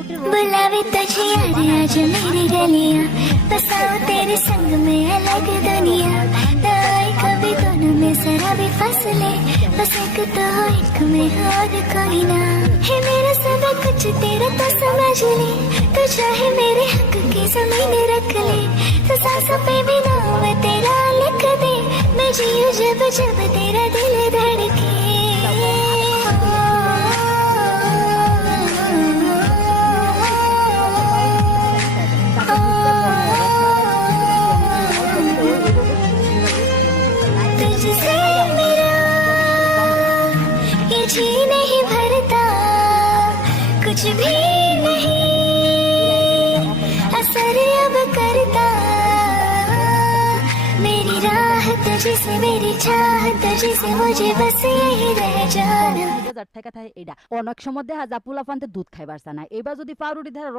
बुलावे तुझे यार आज मेरी गलियां, बसाओ तेरे संग में अलग दुनिया। ना आए कभी दोनों में जरा भी फासले, बस एक तो हो एक में और कोई ना। है मेरा सब कुछ तेरा तो समझ ले, तू चाहे मेरे हक की जमीन रख ले। तो सांसों पे भी नाम तेरा लिख दे, मैं जीऊं जब जब तेरा दिल धड़के। तुझसे मेरा ये जी नहीं भरता, कुछ भी नहीं असर अब करता। मेरी राह तुझसे, मेरी चाह तुझसे, मुझे बस यही रह जाना। ঠেকা থাকে এটা অনেক সময় দেখা যায় পোলাপানতে দুধ খাইবার চায় না, এবার যদি পাউরুটি ধরে